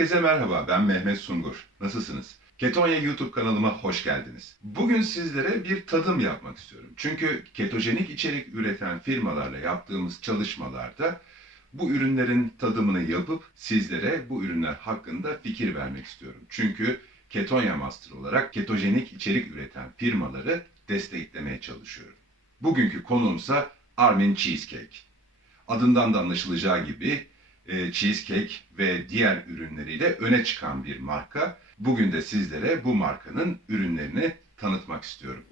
Herkese merhaba, ben Mehmet Sungur. Nasılsınız? Ketonya YouTube kanalıma hoş geldiniz. Bugün sizlere bir tadım yapmak istiyorum. Çünkü ketojenik içerik üreten firmalarla yaptığımız çalışmalarda bu ürünlerin tadımını yapıp sizlere bu ürünler hakkında fikir vermek istiyorum. Çünkü Ketonya Master olarak ketojenik içerik üreten firmaları desteklemeye çalışıyorum. Bugünkü konuğumsa Armin Cheesecake. Adından da anlaşılacağı gibi e, cheesecake ve diğer ürünleriyle öne çıkan bir marka. Bugün de sizlere bu markanın ürünlerini tanıtmak istiyorum.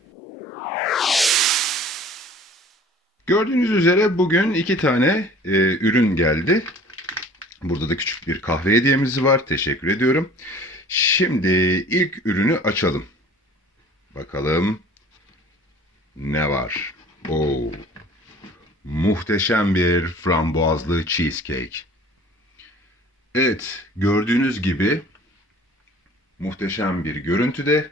Gördüğünüz üzere bugün iki tane e, ürün geldi. Burada da küçük bir kahve hediyemiz var. Teşekkür ediyorum. Şimdi ilk ürünü açalım. Bakalım ne var? Oo, muhteşem bir frambuazlı cheesecake. Evet, gördüğünüz gibi muhteşem bir görüntüde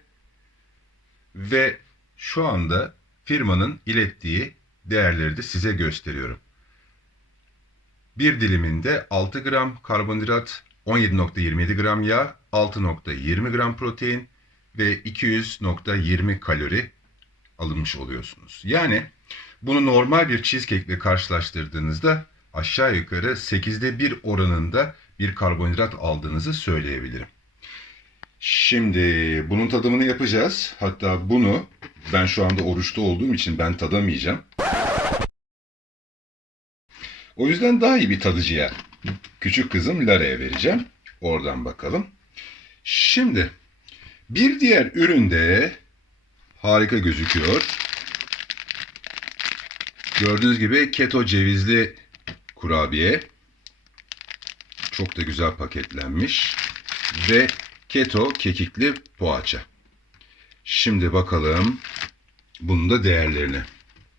ve şu anda firmanın ilettiği değerleri de size gösteriyorum. Bir diliminde 6 gram karbonhidrat, 17.27 gram yağ, 6.20 gram protein ve 200.20 kalori alınmış oluyorsunuz. Yani bunu normal bir cheesecake ile karşılaştırdığınızda aşağı yukarı 8'de 1 oranında bir karbonhidrat aldığınızı söyleyebilirim. Şimdi bunun tadımını yapacağız. Hatta bunu ben şu anda oruçta olduğum için ben tadamayacağım. O yüzden daha iyi bir tadıcıya küçük kızım Lara'ya vereceğim. Oradan bakalım. Şimdi bir diğer üründe harika gözüküyor. Gördüğünüz gibi keto cevizli kurabiye. Çok da güzel paketlenmiş. Ve keto kekikli poğaça. Şimdi bakalım bunun da değerlerine.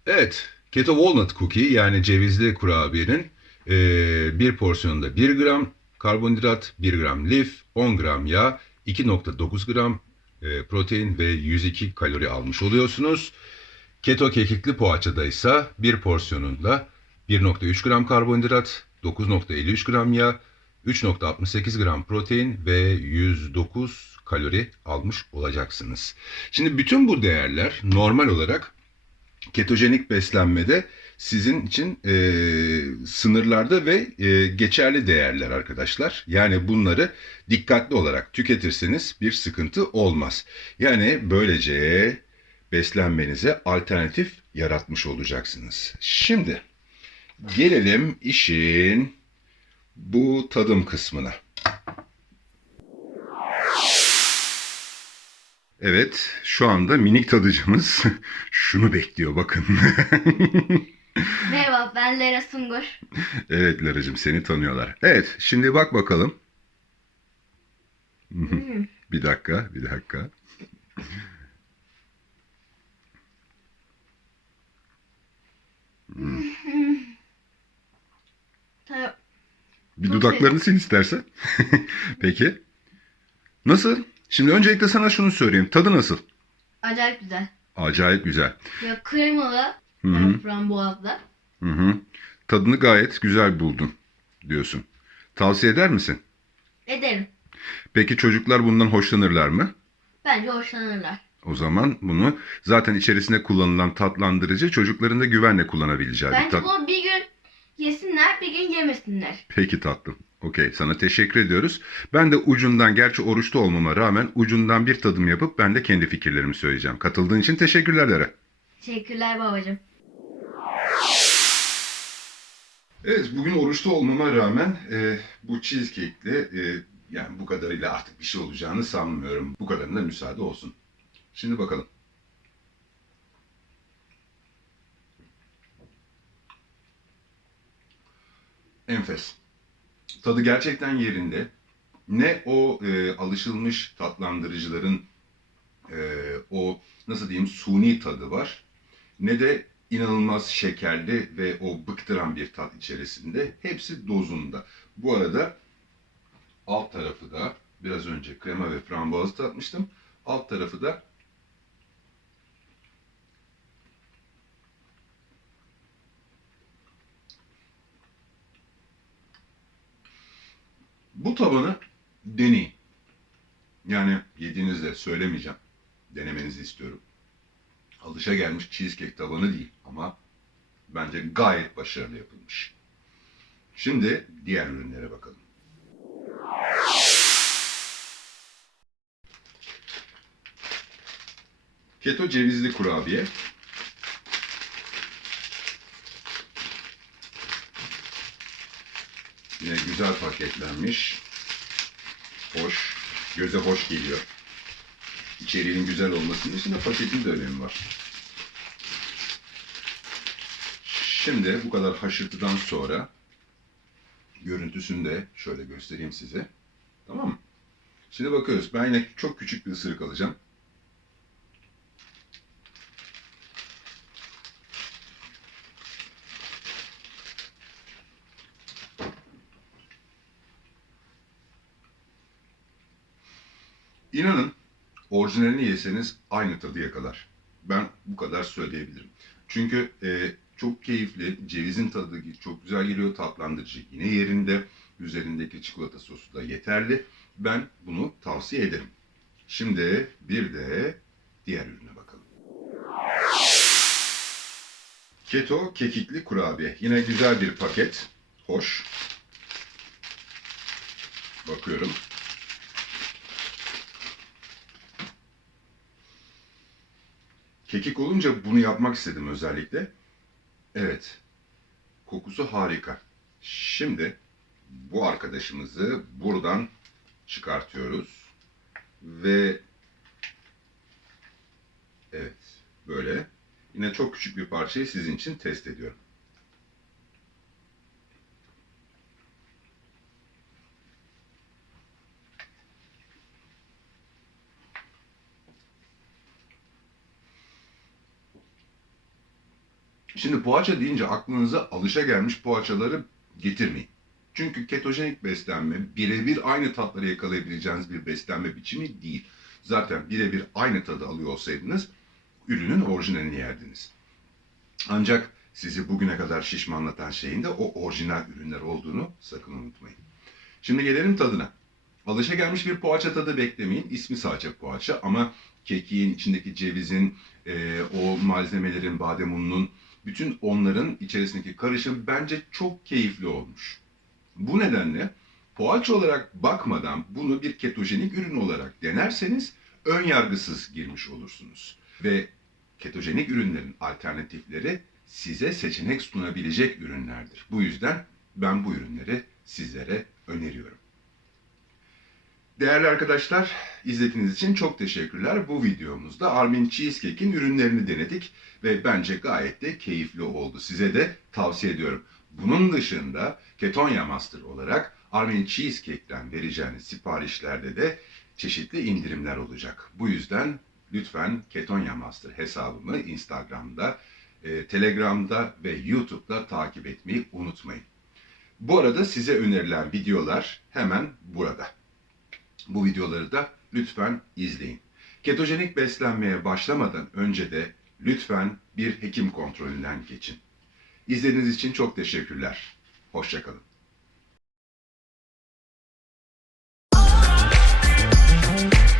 Evet, keto walnut cookie yani cevizli kurabiyenin eee, bir porsiyonunda 1 gram karbonhidrat, 1 gram lif, 10 gram yağ, 2.9 gram e, protein ve 102 kalori almış oluyorsunuz. Keto kekikli poğaçada ise bir porsiyonunda 1.3 gram karbonhidrat, 9.53 gram yağ, 3.68 gram protein ve 109 kalori almış olacaksınız. Şimdi bütün bu değerler normal olarak ketojenik beslenmede sizin için e, sınırlarda ve e, geçerli değerler arkadaşlar. Yani bunları dikkatli olarak tüketirseniz bir sıkıntı olmaz. Yani böylece beslenmenize alternatif yaratmış olacaksınız. Şimdi gelelim işin bu tadım kısmına. Evet, şu anda minik tadıcımız şunu bekliyor bakın. Merhaba ben Lera Sungur. evet Laracığım seni tanıyorlar. Evet, şimdi bak bakalım. Hmm. bir dakika, bir dakika. Ta- Bir Çok dudaklarını sil istersen. Peki. Nasıl? Şimdi öncelikle sana şunu söyleyeyim. Tadı nasıl? acayip güzel. Acayip güzel. Ya kremalı, Hı hı. frambuazlı. Hı hı. Tadını gayet güzel buldun diyorsun. Tavsiye eder misin? Ederim. Peki çocuklar bundan hoşlanırlar mı? Bence hoşlanırlar. O zaman bunu zaten içerisinde kullanılan tatlandırıcı çocukların da güvenle kullanabileceği bir Bence tat. bunu bir gün yesinler, bir gün yemesinler. Peki tatlım. Okey sana teşekkür ediyoruz. Ben de ucundan gerçi oruçta olmama rağmen ucundan bir tadım yapıp ben de kendi fikirlerimi söyleyeceğim. Katıldığın için teşekkürler Lara. Teşekkürler babacığım. Evet bugün oruçta olmama rağmen e, bu cheesecake'le e, yani bu kadarıyla artık bir şey olacağını sanmıyorum. Bu kadarına müsaade olsun. Şimdi bakalım. Enfes. Tadı gerçekten yerinde. Ne o e, alışılmış tatlandırıcıların e, o nasıl diyeyim suni tadı var. Ne de inanılmaz şekerli ve o bıktıran bir tat içerisinde. Hepsi dozunda. Bu arada alt tarafı da biraz önce krema ve frambuazı tatmıştım. Alt tarafı da bu tabanı deneyin. Yani yediğinizde söylemeyeceğim. Denemenizi istiyorum. Alışa gelmiş cheesecake tabanı değil ama bence gayet başarılı yapılmış. Şimdi diğer ürünlere bakalım. Keto cevizli kurabiye. Yine güzel paketlenmiş. Hoş. Göze hoş geliyor. İçeriğinin güzel olmasının için de paketin de önemi var. Şimdi bu kadar haşırtıdan sonra görüntüsünü de şöyle göstereyim size. Tamam mı? Şimdi bakıyoruz. Ben yine çok küçük bir ısırık alacağım. İnanın orijinalini yeseniz aynı tadı yakalar. Ben bu kadar söyleyebilirim. Çünkü e, çok keyifli, cevizin tadı çok güzel geliyor, tatlandırıcı yine yerinde. Üzerindeki çikolata sosu da yeterli. Ben bunu tavsiye ederim. Şimdi bir de diğer ürüne bakalım. Keto kekikli kurabiye. Yine güzel bir paket. Hoş. Bakıyorum. Kekik olunca bunu yapmak istedim özellikle. Evet. Kokusu harika. Şimdi bu arkadaşımızı buradan çıkartıyoruz. Ve evet böyle. Yine çok küçük bir parçayı sizin için test ediyorum. Şimdi poğaça deyince aklınıza alışa gelmiş poğaçaları getirmeyin. Çünkü ketojenik beslenme birebir aynı tatları yakalayabileceğiniz bir beslenme biçimi değil. Zaten birebir aynı tadı alıyor olsaydınız ürünün orijinalini yerdiniz. Ancak sizi bugüne kadar şişmanlatan şeyin de o orijinal ürünler olduğunu sakın unutmayın. Şimdi gelelim tadına. Alışa gelmiş bir poğaça tadı beklemeyin. İsmi sadece poğaça ama kekiğin, içindeki cevizin, e, o malzemelerin, badem ununun, bütün onların içerisindeki karışım bence çok keyifli olmuş. Bu nedenle poğaça olarak bakmadan bunu bir ketojenik ürün olarak denerseniz ön yargısız girmiş olursunuz. Ve ketojenik ürünlerin alternatifleri size seçenek sunabilecek ürünlerdir. Bu yüzden ben bu ürünleri sizlere öneriyorum. Değerli arkadaşlar, izlediğiniz için çok teşekkürler. Bu videomuzda Armin Cheesecake'in ürünlerini denedik ve bence gayet de keyifli oldu. Size de tavsiye ediyorum. Bunun dışında Ketonya Master olarak Armin Cheesecake'ten vereceğiniz siparişlerde de çeşitli indirimler olacak. Bu yüzden lütfen Ketonya Master hesabımı Instagram'da, e, Telegram'da ve YouTube'da takip etmeyi unutmayın. Bu arada size önerilen videolar hemen burada. Bu videoları da lütfen izleyin. Ketojenik beslenmeye başlamadan önce de lütfen bir hekim kontrolünden geçin. İzlediğiniz için çok teşekkürler. Hoşçakalın. Thank